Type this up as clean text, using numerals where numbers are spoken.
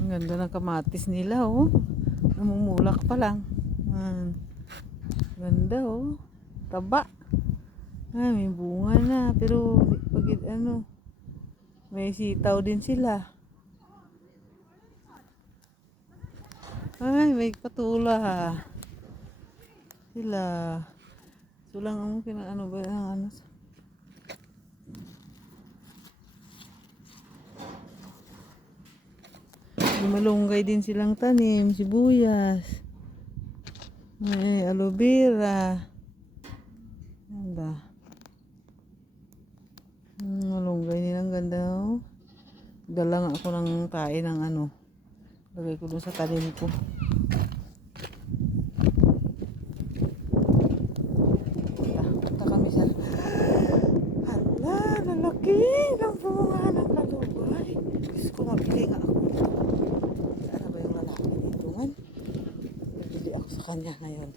Ang ganda ng kamatis nila, oh. Namumulak pa lang. Ganda, oh. Taba. May bunga na. Pero, pag, may sitaw din sila. Ay, may patula. Sila. Sulang ang ano ba? Malunggay din silang tanim, sibuyas. May aloe vera. Ganda. Malunggay nilang ganda, oh. Dalang ako ng kain ng lagay ko dun sa tanim ko. Punta kami sa hala, lalaki ng bunga ng kalugay. Gusto ko mabili nga ako. Saan ba yung lalaki dito man? Bibili ako sa kanya ngayon.